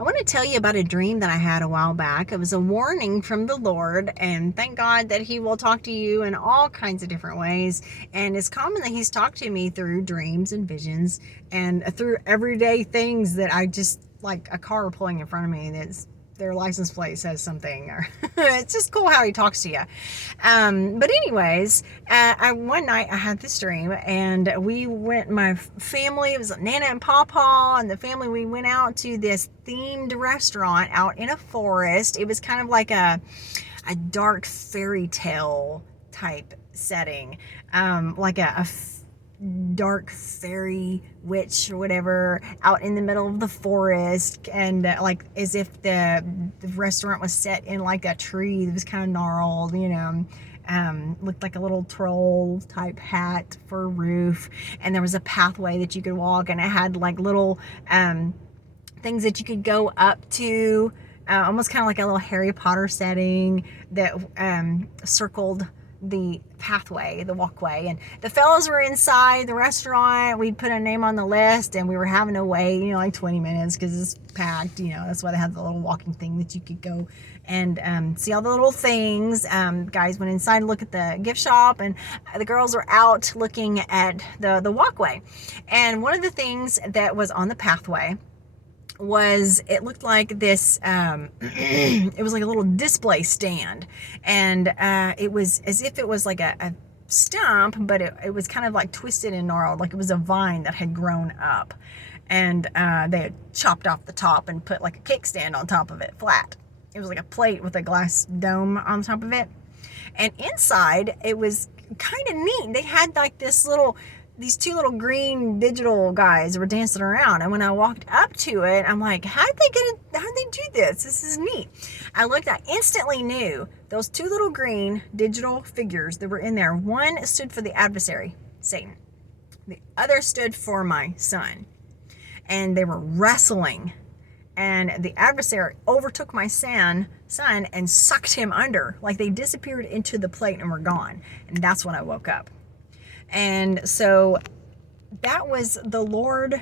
I want to tell you about a dream that I had a while back. It was a warning from the Lord, and thank God that He will talk to you in all kinds of different ways. And it's common that He's talked to me through dreams and visions and through everyday things that I just, like a car pulling in front of me that's their license plate says something, or it's just cool how He talks to you. But anyways, one night I had this dream, and we went, my family, it was Nana and Papa and the family, we went out to this themed restaurant out in a forest. It was kind of like a dark fairy tale type setting, like a dark fairy witch or whatever out in the middle of the forest, and like as if the restaurant was set in like a tree that was kind of gnarled, looked like a little troll type hat for a roof, and there was a pathway that you could walk, and it had like little things that you could go up to, almost kind of like a little Harry Potter setting that circled the pathway, the walkway. And the fellas were inside the restaurant. We put a name on the list, and we were having to wait, like 20 minutes because it's packed. That's why they had the little walking thing that you could go and see all the little things. Guys went inside to look at the gift shop, and the girls were out looking at the walkway. And one of the things that was on the pathway was, it looked like this, it was like a little display stand, and it was as if it was like a stump, but it was kind of like twisted and gnarled, like it was a vine that had grown up, and they had chopped off the top and put like a kickstand on top of it, flat. It was like a plate with a glass dome on top of it, and inside it was kind of neat. They had like these two little green digital guys were dancing around. And when I walked up to it, I'm like, how'd they do this? This is neat. I instantly knew those two little green digital figures that were in there. One stood for the adversary, Satan. The other stood for my son. And they were wrestling. And the adversary overtook my son and sucked him under. Like they disappeared into the plate and were gone. And that's when I woke up. And so that was the Lord.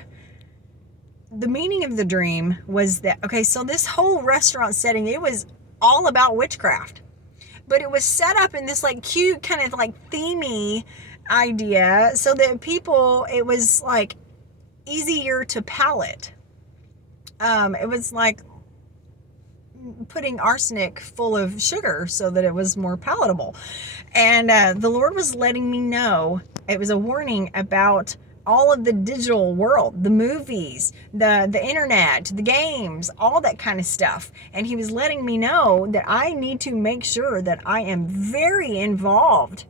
The meaning of the dream was that, okay, so this whole restaurant setting, it was all about witchcraft, but it was set up in this like cute kind of like themey idea so that people, it was like easier to palate. It was like putting arsenic full of sugar so that it was more palatable. And the Lord was letting me know, it was a warning about all of the digital world, the movies, the internet, the games, all that kind of stuff. And He was letting me know that I need to make sure that I am very involved,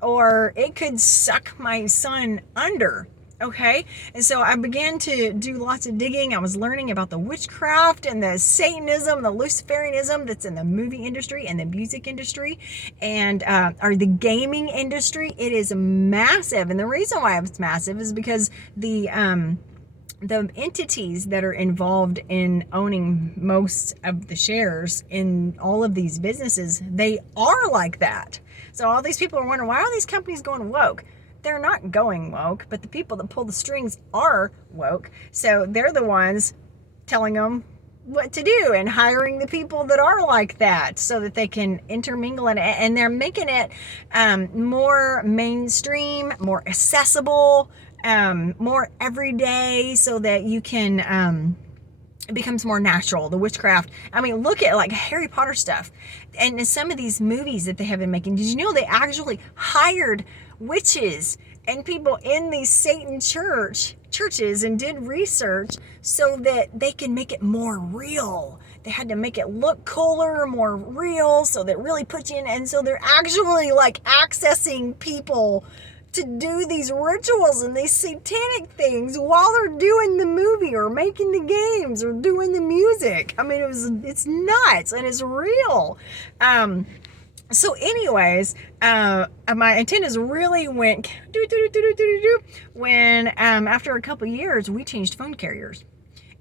or it could suck my son under. Okay, and so I began to do lots of digging. I was learning about the witchcraft and the Satanism, the Luciferianism that's in the movie industry and the music industry, and or the gaming industry. It is massive, and the reason why it's massive is because the entities that are involved in owning most of the shares in all of these businesses, they are like that. So all these people are wondering, why are these companies going woke? They're not going woke, but the people that pull the strings are woke. So they're the ones telling them what to do and hiring the people that are like that so that they can intermingle it. And they're making it more mainstream, more accessible, more everyday, so that you can, it becomes more natural, the witchcraft. I mean, look at like Harry Potter stuff. And in some of these movies that they have been making, did you know they actually hired witches and people in these Satan churches and did research so that they can make it more real? They had to make it look cooler, more real, so that really puts you in. And so they're actually like accessing people to do these rituals and these satanic things while they're doing the movie or making the games or doing the music. I mean, it's nuts and it's real. So anyways, my antennas really went when after a couple years we changed phone carriers,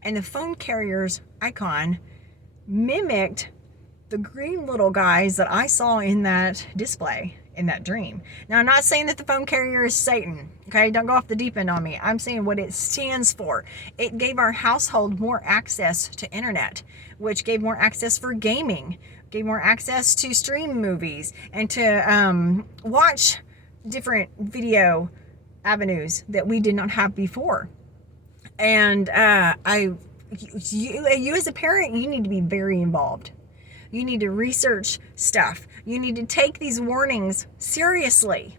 and the phone carrier's icon mimicked the green little guys that I saw in that display in that dream. Now, I'm not saying that the phone carrier is Satan. Okay, don't go off the deep end on me. I'm saying what it stands for. It gave our household more access to internet, which gave more access for gaming, gave more access to stream movies and to watch different video avenues that we did not have before. And you as a parent, you need to be very involved. You need to research stuff. You need to take these warnings seriously,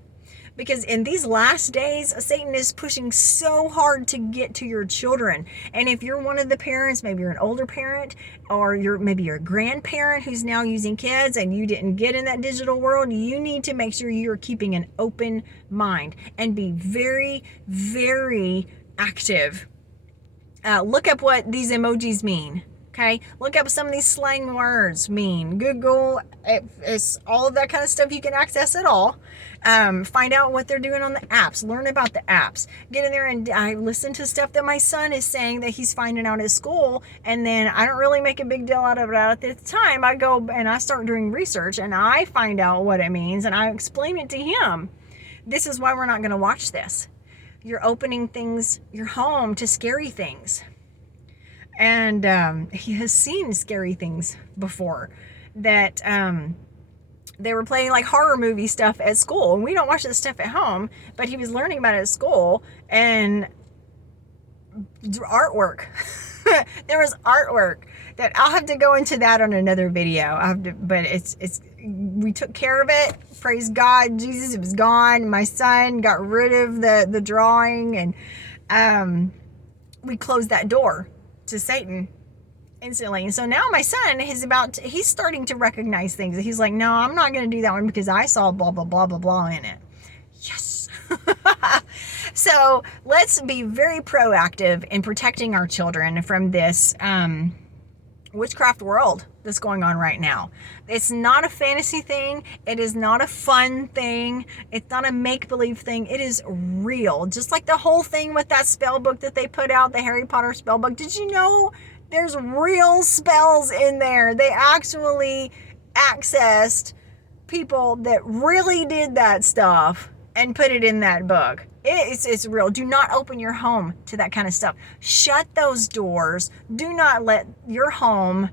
because in these last days, Satan is pushing so hard to get to your children. And if you're one of the parents, maybe you're an older parent, or maybe you're a grandparent who's now using kids and you didn't get in that digital world, you need to make sure you're keeping an open mind and be very, very active. Look up what these emojis mean. Okay, look up some of these slang words mean. Google, it's all of that kind of stuff. You can access it all. Find out what they're doing on the apps. Learn about the apps. Get in there and I listen to stuff that my son is saying that he's finding out at school. And then I don't really make a big deal out of it at the time. I go and I start doing research and I find out what it means and I explain it to him. This is why we're not going to watch this. You're opening your home to scary things. And he has seen scary things before that they were playing like horror movie stuff at school. And we don't watch this stuff at home, but he was learning about it at school. And artwork. There was artwork that I'll have to go into that on another video. But we took care of it. Praise God, Jesus, it was gone. My son got rid of the drawing, and we closed that door to Satan instantly. And so now my son he's starting to recognize things. He's like, no, I'm not going to do that one because I saw blah, blah, blah, blah, blah in it. Yes. So let's be very proactive in protecting our children from this witchcraft world that's going on right now. It's not a fantasy thing. It is not a fun thing. It's not a make-believe thing. It is real. Just like the whole thing with that spell book that they put out, the Harry Potter spell book. Did you know there's real spells in there? They actually accessed people that really did that stuff and put it in that book. It's real. Do not open your home to that kind of stuff. Shut those doors. Do not let your home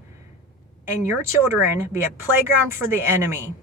and your children be a playground for the enemy.